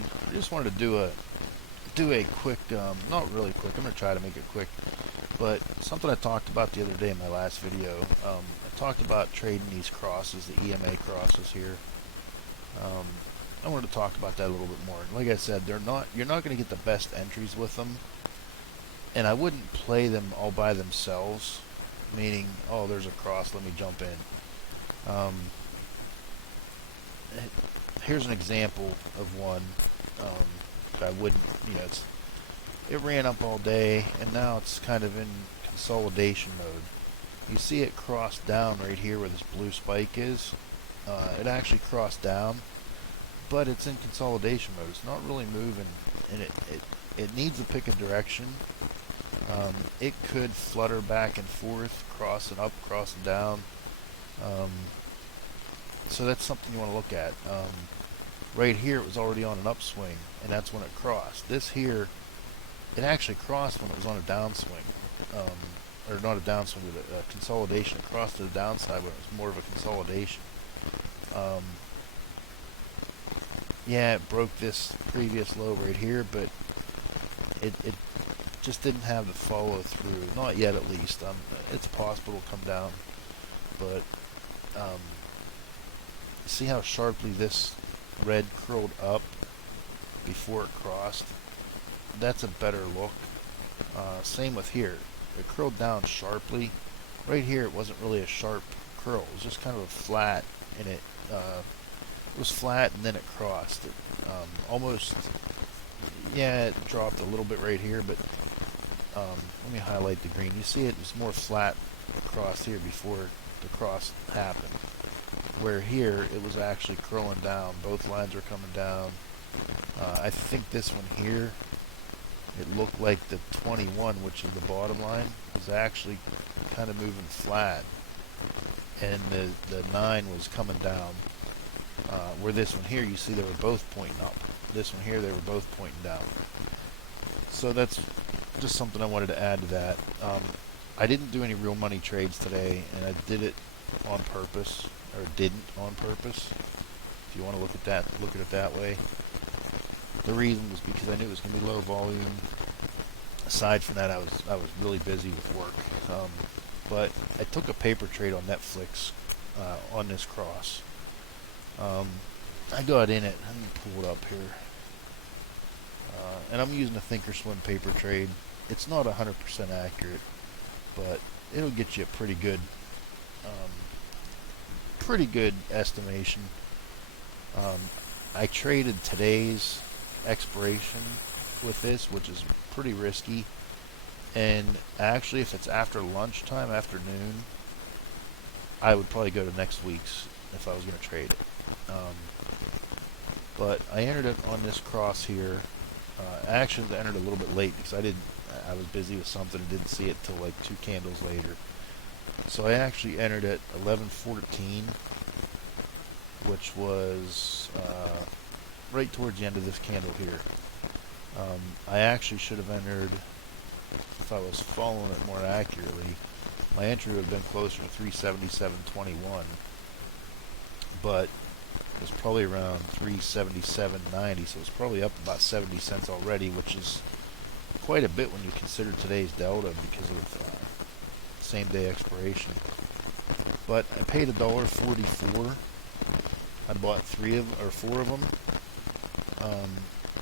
everyone. I just wanted to do a quick, not really quick. I'm gonna try to make it quick, but something I talked about the other day in my last video. I talked about trading these crosses, the EMA crosses here. I wanted to talk about that a little bit more. Like I said, you're not going to get the best entries with them, and I wouldn't play them all by themselves. Meaning, oh, there's a cross, let me jump in. Here's an example of one that I wouldn't, it ran up all day, and now it's kind of in consolidation mode. You see it cross down right here where this blue spike is. It actually crossed down, but it's in consolidation mode. It's not really moving, and it needs to pick a direction. It could flutter back and forth, crossing up, crossing down. So that's something you want to look at. Right here, it was already on an upswing, and that's when it crossed. This here, it actually crossed when it was on a downswing. Or not a downswing, but a consolidation. It crossed to the downside when it was more of a consolidation. Yeah, it broke this previous low right here, but it just didn't have the follow through. Not yet, at least. It's possible it'll come down, but see how sharply this red curled up before it crossed? That's a better look. Same with here. It curled down sharply. Right here, it wasn't really a sharp curl. It was just kind of a flat, and it was flat, and then it crossed. It almost, yeah, it dropped a little bit right here, but let me highlight the green. You see it was more flat across here before the cross happened. Where here, it was actually curling down. Both lines were coming down. I think this one here, it looked like the 21, which is the bottom line, was actually kind of moving flat. And the 9 was coming down. Where this one here, you see they were both pointing up. This one here, they were both pointing down. So that's just something I wanted to add to that. I didn't do any real money trades today, and I did it on purpose, or didn't on purpose. If you want to look at it that way. The reason was because I knew it was going to be low volume. Aside from that, I was really busy with work. But I took a paper trade on NFLX on this cross. I got in it. I'm going to pull it up here. And I'm using a thinkorswim paper trade. It's not 100% accurate, but it'll get you a pretty good estimation. I traded today's expiration with this, which is pretty risky. And actually, if it's after lunchtime, afternoon, I would probably go to next week's if I was going to trade it. But I entered it on this cross here. I actually entered a little bit late because I was busy with something and didn't see it till like 2 candles later. So I actually entered at 11:14, which was right towards the end of this candle here. I actually should have entered, if I was following it more accurately, my entry would have been closer to 377.21, but it was probably around 377.90, so it's probably up about 70 cents already, which is quite a bit when you consider today's delta because of same day expiration. But I paid $1.44. I bought 4 of them.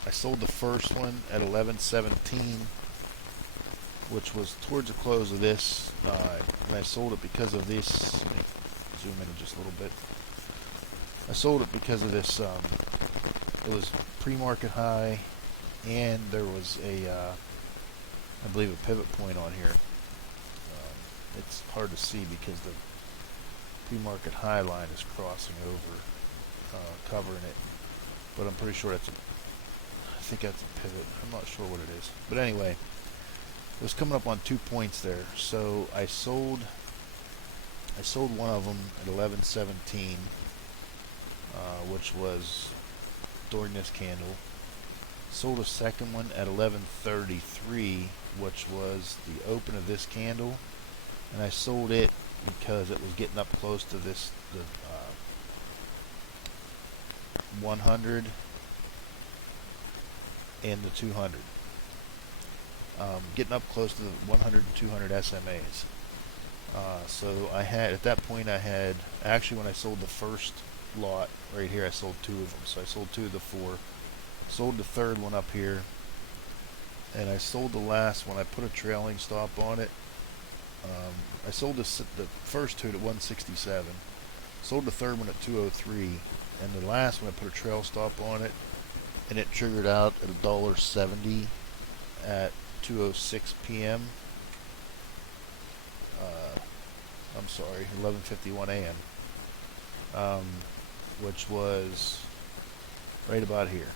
I sold the first one at 11.17, which was towards the close of this, and I sold it because of this. Let me zoom in just a little bit. I sold it because of this. It was pre-market high, and there was I believe, a pivot point on here. It's hard to see because the pre-market high line is crossing over, covering it. But I'm pretty sure I think that's a pivot. I'm not sure what it is. But anyway, it was coming up on 2 points there. So I sold one of them at 11.17, which was during this candle. Sold a second one at 11.33, which was the open of this candle, and I sold it because it was getting up close to the 100, and the 200. Getting up close to the 100 and 200 SMAs. So I had, at that point I had, actually when I sold the first lot right here, I sold 2 of them. So I sold 2 of the 4, sold the third one up here, and I sold the last one. I put a trailing stop on it. I sold the first 2 at 167, sold the third one at 203, and the last one I put a trail stop on it, and it triggered out at $1.70 at 2:06 p.m. I'm sorry, 11:51 a.m. Which was right about here.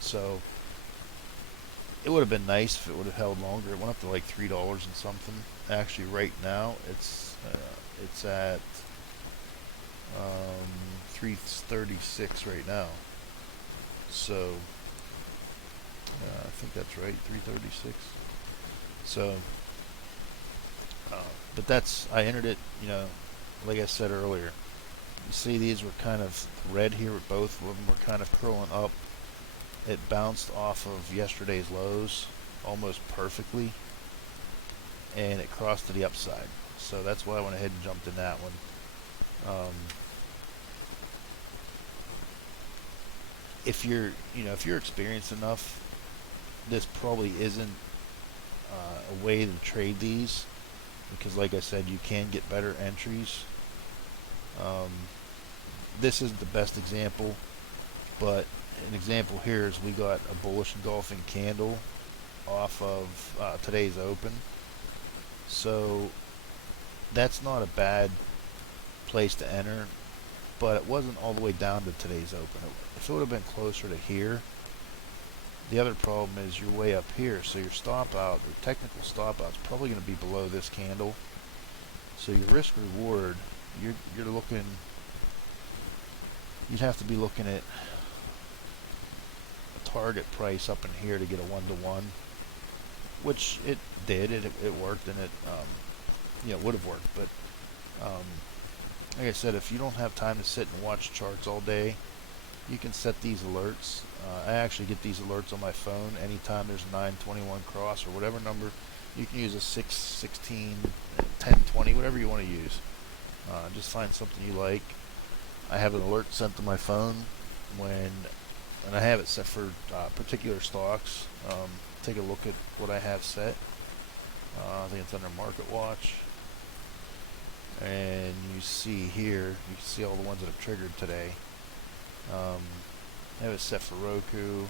So it would have been nice if it would have held longer. It went up to like $3 and something. Actually, right now it's at 336 right now. So I think that's right, 336. So, but that's, I entered it, like I said earlier. You see these were kind of red here, both of them were kind of curling up. It bounced off of yesterday's lows almost perfectly, and it crossed to the upside. So that's why I went ahead and jumped in that one. If you're experienced enough, this probably isn't a way to trade these, because like I said, you can get better entries. This isn't the best example, but an example here is we got a bullish engulfing candle off of today's open. So that's not a bad place to enter, but it wasn't all the way down to today's open. If it would have been closer to here, the other problem is you're way up here, so your stop out, your technical stop out, is probably going to be below this candle. So your risk reward, you're looking, you'd have to be looking at a target price up in here to get a 1-to-1, which it did. It worked, and it would have worked. But like I said, if you don't have time to sit and watch charts all day, you can set these alerts. I actually get these alerts on my phone anytime there's a 921 cross or whatever number. You can use a 6, 16, 10, 20, whatever you want to use. Just find something you like. I have an alert sent to my phone and I have it set for particular stocks. Take a look at what I have set. I think it's under Market Watch. And you see here, you can see all the ones that have triggered today. I have it set for Roku,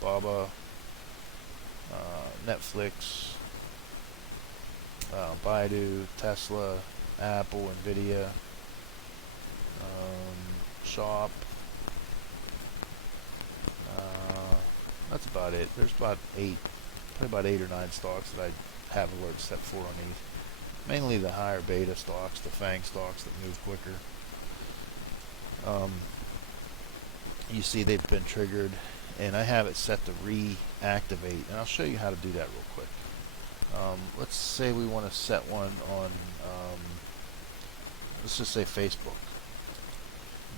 Baba, Netflix, Baidu, Tesla, Apple, Nvidia, Shop. That's about it. There's about probably about 8 or 9 stocks that I have alerts set for on these. Mainly the higher beta stocks, the FANG stocks that move quicker. You see they've been triggered, and I have it set to reactivate, and I'll show you how to do that real quick. Let's say we want to set one on, let's just say Facebook.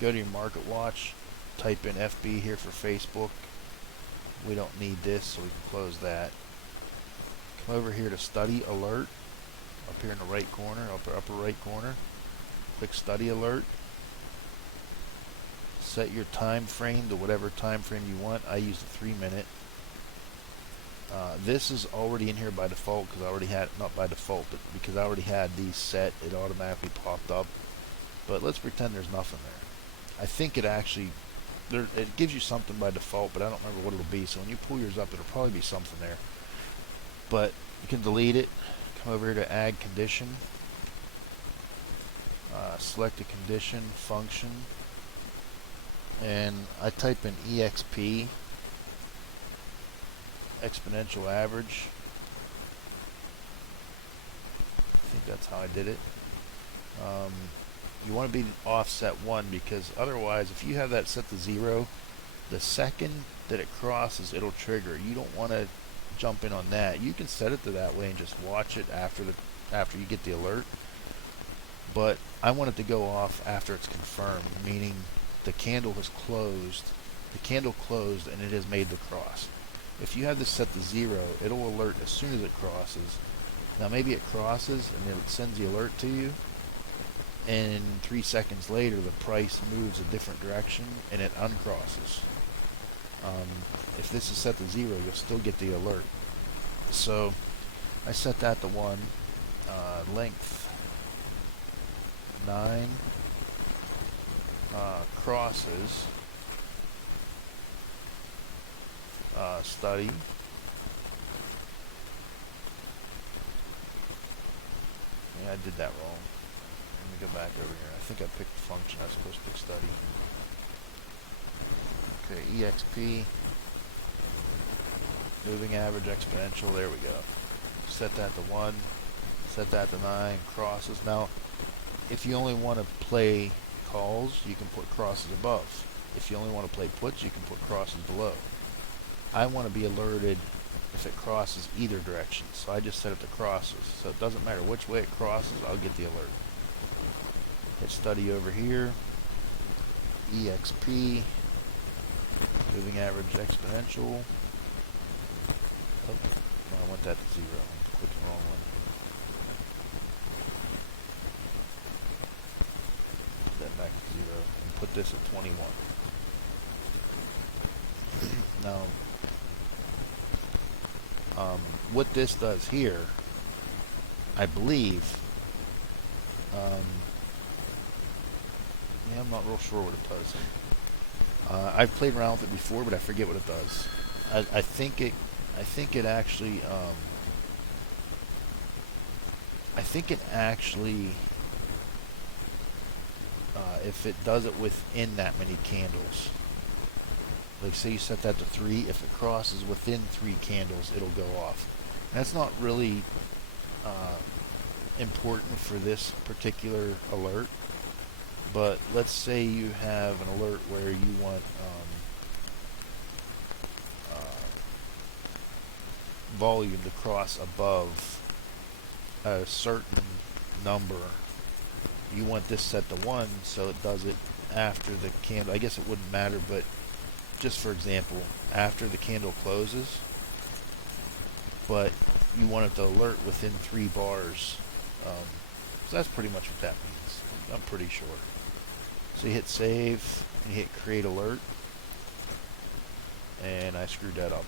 Go to your Market Watch, type in FB here for Facebook. We don't need this, so we can close that. Come over here to Study Alert, up here in the right corner, upper right corner. Click Study Alert. Set your time frame to whatever time frame you want. I use the 3-minute. This is already in here by default because I already had, not by default, but because I already had these set, it automatically popped up. But let's pretend there's nothing there. I think it actually, it gives you something by default, but I don't remember what it'll be. So when you pull yours up, it'll probably be something there. But you can delete it. Come over here to Add Condition. Select a condition, function. And I type in EXP, exponential average. I think that's how I did it. You want to be offset 1, because otherwise, if you have that set to 0, the second that it crosses, it'll trigger. You don't want to jump in on that. You can set it to that way and just watch it after you get the alert. But I want it to go off after it's confirmed, meaning the candle has closed. The candle closed and it has made the cross. If you have this set to 0, it'll alert as soon as it crosses. Now maybe it crosses and it sends the alert to you, and 3 seconds later the price moves a different direction and it uncrosses. If this is set to 0, you'll still get the alert. So I set that to 1. Length 9. Crosses. Study. Yeah, I did that wrong. Let me go back over here. I think I picked the function. I was supposed to pick study. Okay, EXP. Moving average exponential. There we go. Set that to 1. Set that to 9. Crosses. Now, if you only want to play calls, you can put crosses above. If you only want to play puts, you can put crosses below. I want to be alerted if it crosses either direction, so I just set it to crosses. So it doesn't matter which way it crosses, I'll get the alert. Hit study over here. EXP. Moving average exponential. Oh, no, I want that to 0. I'm clicking the wrong one. Put that back to 0 and put this at 21. Now, what this does here, I believe, yeah, I'm not real sure what it does. I've played around with it before, but I forget what it does. I think it actually, if it does it within that many candles, like say you set that to 3, if it crosses within 3 candles, it'll go off. And that's not really important for this particular alert, but let's say you have an alert where you want volume to cross above a certain number. You want this set to 1, so it does it after the candle. I guess it wouldn't matter, but just for example, after the candle closes, but you want it to alert within 3 bars. So that's pretty much what that means. I'm pretty sure. So you hit save, and you hit create alert, and I screwed that up.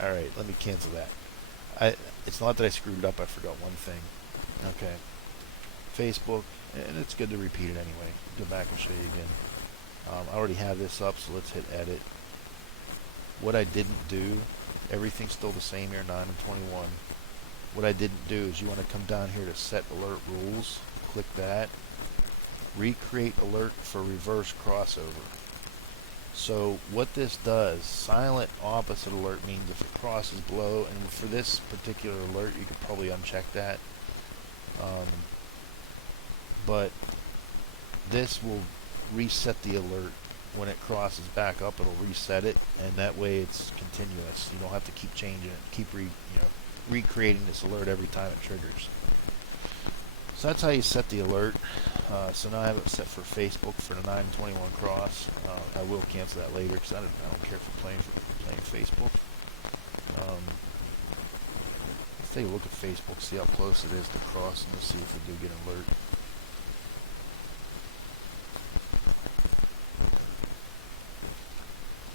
Alright, let me cancel that. It's not that I screwed it up, I forgot one thing. Okay. Facebook, and it's good to repeat it anyway. Go back and show you again. I already have this up, so let's hit edit. What I didn't do, everything's still the same here, 9 and 21. What I didn't do is you want to come down here to set alert rules, click that, recreate alert for reverse crossover. So what this does, silent opposite alert means if it crosses below, and for this particular alert you could probably uncheck that, but this will reset the alert when it crosses back up. It'll reset it, and that way it's continuous. You don't have to keep changing it, keep recreating this alert every time it triggers. So that's how you set the alert. So now I have it set for Facebook for the 921 cross. I will cancel that later because I don't care for playing Facebook. Let's take a look at Facebook, see how close it is to cross, and let's see if we do get an alert.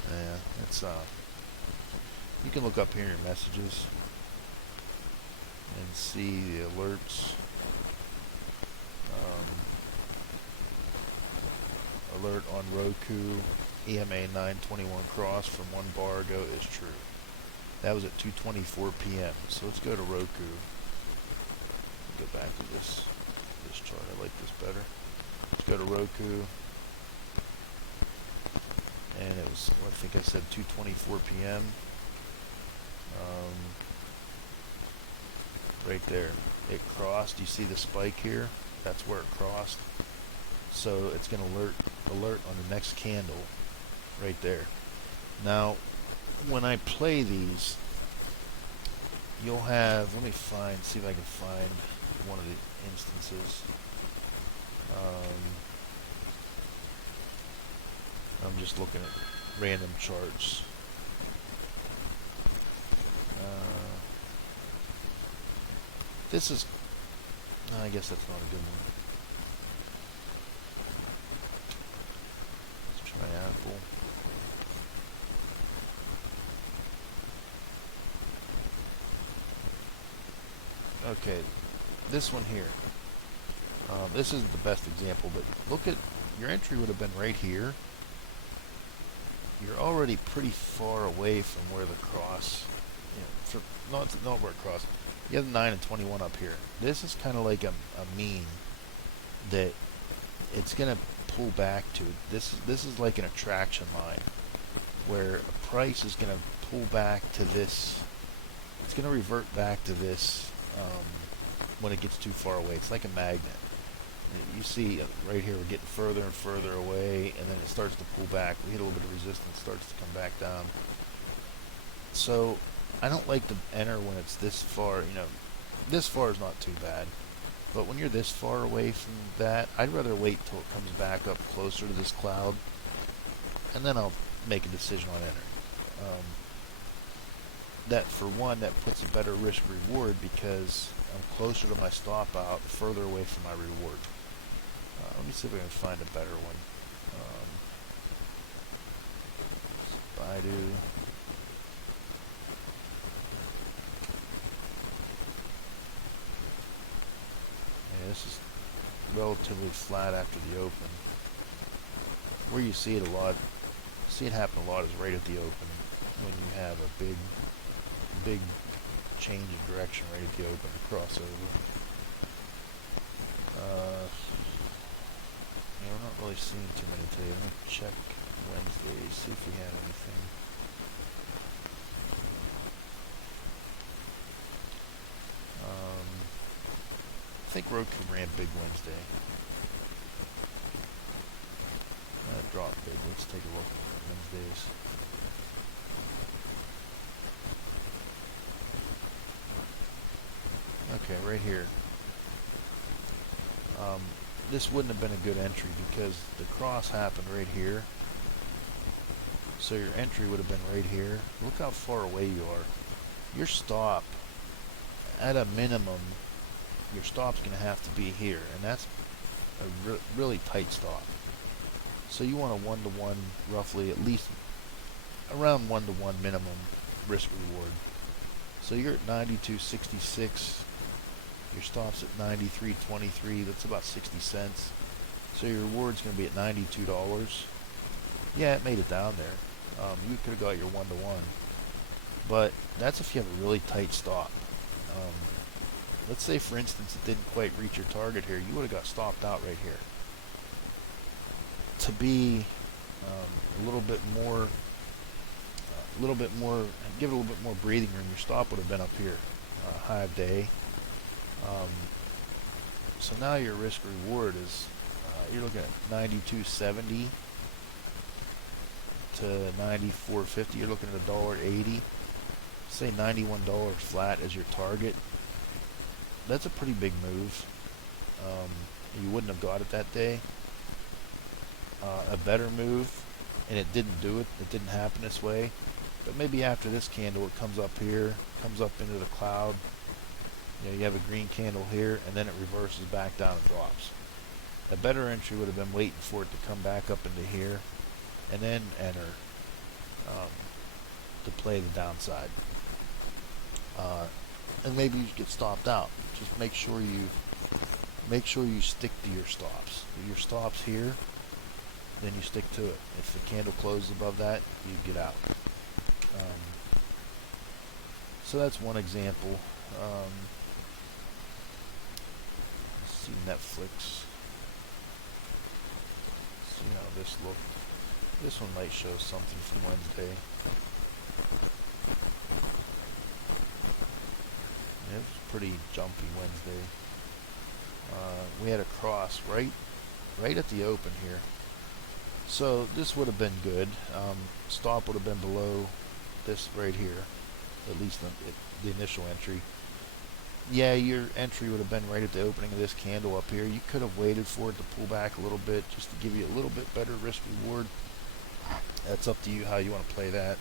Yeah, it's you can look up here in your messages and see the alerts. Alert on Roku, EMA 921 cross from 1 bar ago is true. That was at 2:24 p.m. So let's go to Roku. Go back to this chart. I like this better. Let's go to Roku. And it was, I think I said 2:24 p.m. Right there. It crossed. You see the spike here? That's where it crossed. So it's going to alert on the next candle right there. Now, when I play these, you'll have, let me see if I can find one of the instances. I'm just looking at random charts. This is, I guess that's not a good one. Let's try apple. Okay, this one here. This isn't the best example, but look at, your entry would have been right here. You're already pretty far away from where the cross, not where it crossed. You have 9 and 21 up here. This is kind of like a mean that it's going to pull back to. This is like an attraction line where a price is going to pull back to this. It's going to revert back to this when it gets too far away. It's like a magnet. You see right here we're getting further and further away, and then it starts to pull back. We hit a little bit of resistance, starts to come back down. So I don't like to enter when it's this far. This far is not too bad, but when you're this far away from that, I'd rather wait till it comes back up closer to this cloud, and then I'll make a decision on entering. That, for one, that puts a better risk reward because I'm closer to my stop out, further away from my reward. Let me see if I can find a better one. Baidu. Yeah, this is relatively flat after the open. Where you see it a lot, see it happen a lot is right at the open, when you have a big change of direction right at the open, crossover. We're not really seeing too many today. Let me check Wednesday, see if we have anything. I think Roku ran big Wednesday. That dropped big. Let's take a look at Wednesdays. Okay, right here. This wouldn't have been a good entry because the cross happened right here. So your entry would have been right here. Look how far away you are. Your stop, at a minimum, your stop's going to have to be here, and that's a really tight stop. So you want a 1-to-1, roughly, at least around 1-to-1 minimum risk reward. So you're at 92.66. Your stop's at 93.23. That's about 60 cents. So your reward's going to be at $92. Yeah, it made it down there. You could have got your 1-to-1, but that's if you have a really tight stop. Let's say, for instance, it didn't quite reach your target here. You would have got stopped out right here. To be a little bit more, give it a little bit more breathing room. Your stop would have been up here, high of day. So now your risk reward is, you're looking at 92.70 to 94.50. You're looking at $1.80. Say $91 flat as your target. That's a pretty big move. You wouldn't have got it that day. A better move, and it didn't do it. It didn't happen this way. But maybe after this candle, it comes up here, comes up into the cloud. You have a green candle here, and then it reverses back down and drops. A better entry would have been waiting for it to come back up into here, and then enter to play the downside. And maybe you get stopped out. Just make sure you stick to your stops. If your stop's here, then you stick to it. If the candle closes above that, you get out. So that's one example. Let's see Netflix. See how this looked. This one might show something from Wednesday. It was pretty jumpy Wednesday. We had a cross right at the open here. So this would have been good. Stop would have been below this right here, at least the initial entry. Yeah, your entry would have been right at the opening of this candle up here. You could have waited for it to pull back a little bit just to give you a little bit better risk reward. That's up to you how you want to play that.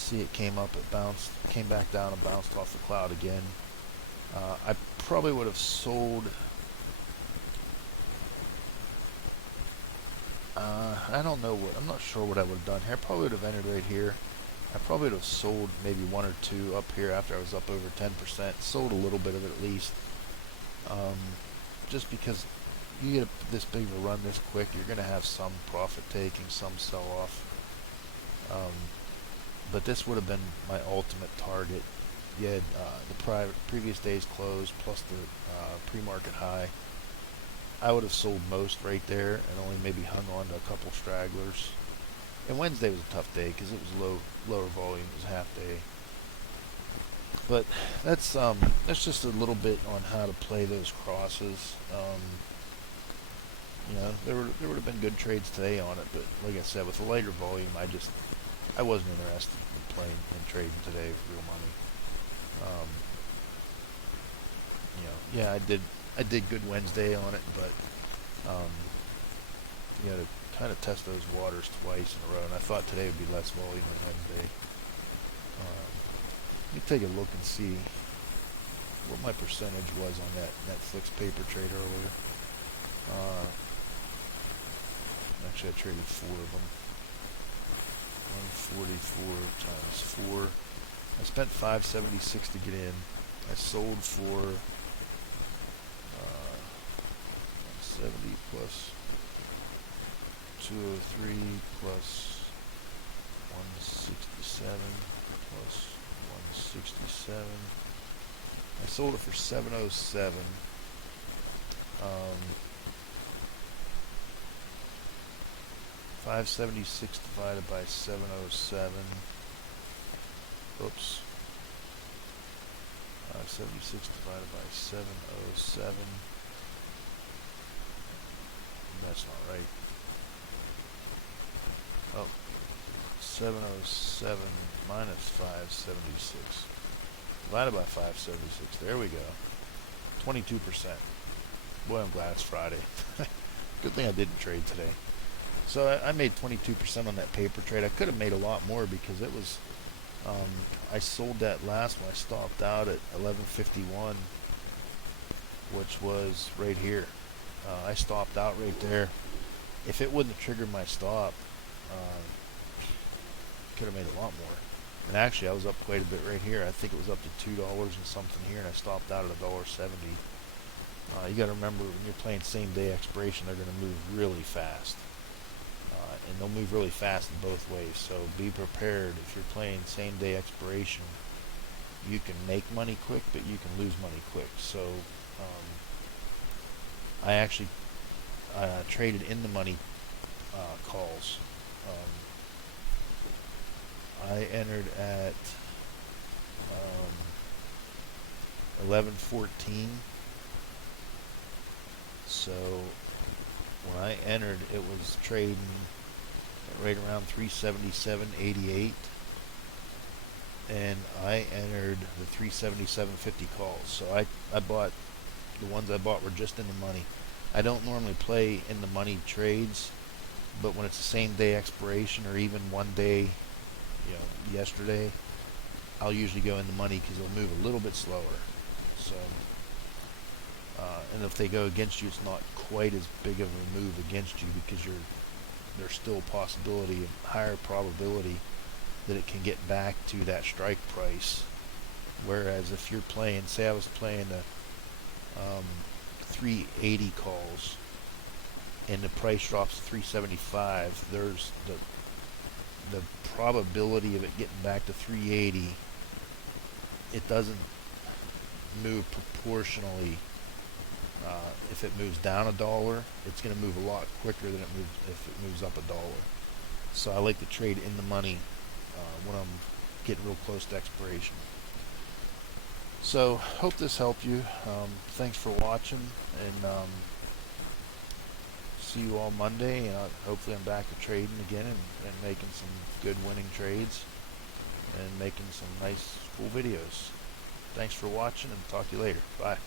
See, it came up, it bounced, came back down and bounced off the cloud again. I probably would have sold, I don't know what, I'm not sure what I would have done here. I probably would have entered right here. I probably would have sold maybe one or two up here after I was up over 10%. Sold a little bit of it at least. Just because you get this big of a run this quick, you're going to have some profit taking, some sell off. But this would have been my ultimate target. You had the previous day's close plus the pre-market high. I would have sold most right there and only maybe hung on to a couple stragglers. And Wednesday was a tough day because it was lower volume. It was half day. But that's just a little bit on how to play those crosses. You know, there would have been good trades today on it, but like I said, with the lighter volume, I wasn't interested in playing and trading today with real money. You know, yeah, I did good Wednesday on it, but you know, to kind of test those waters twice in a row, and I thought today would be less volume than Wednesday. Let me take a look and see what my percentage was on that Netflix paper trade earlier. Actually, I traded 4 of them. 144 times 4. I spent $576 to get in. I sold for 70 plus 203 plus 167 plus 167. I sold it for 707. 576 divided by 707. Oops. 576 divided by 707. That's not right. Oh, 707 minus 576 divided by 576. There we go. 22%. Boy, I'm glad it's Friday. Good thing I didn't trade today. So I made 22% on that paper trade. I could have made a lot more because it was, I sold that last one. I stopped out at 1151, which was right here. I stopped out right there. If it wouldn't have triggered my stop, could have made a lot more. And actually, I was up quite a bit right here. I think it was up to $2 and something here, and I stopped out at $1.70. You got to remember, when you're playing same day expiration, they're going to move really fast. And they'll move really fast in both ways. So be prepared. If you're playing same day expiration, you can make money quick, but you can lose money quick. So I actually traded in the money calls. I entered at 11:14. So when I entered, it was trading right around 377.88, and I entered the 377.50 calls. So I bought, the ones I bought were just in the money. I don't normally play in the money trades, but when it's the same day expiration or even one day, you know, yesterday, I'll usually go in the money because they'll move a little bit slower. So and if they go against you, it's not quite as big of a move against you because there's still a possibility, a higher probability that it can get back to that strike price. Whereas if you're playing, say I was playing the 380 calls and the price drops to 375, there's the probability of it getting back to 380, it doesn't move proportionally. If it moves down $1, it's going to move a lot quicker than it moves if it moves up $1. So I like to trade in the money when I'm getting real close to expiration. So hope this helped you. Thanks for watching, and see you all Monday. And hopefully I'm back to trading again and making some good winning trades and making some nice cool videos. Thanks for watching, and talk to you later. Bye.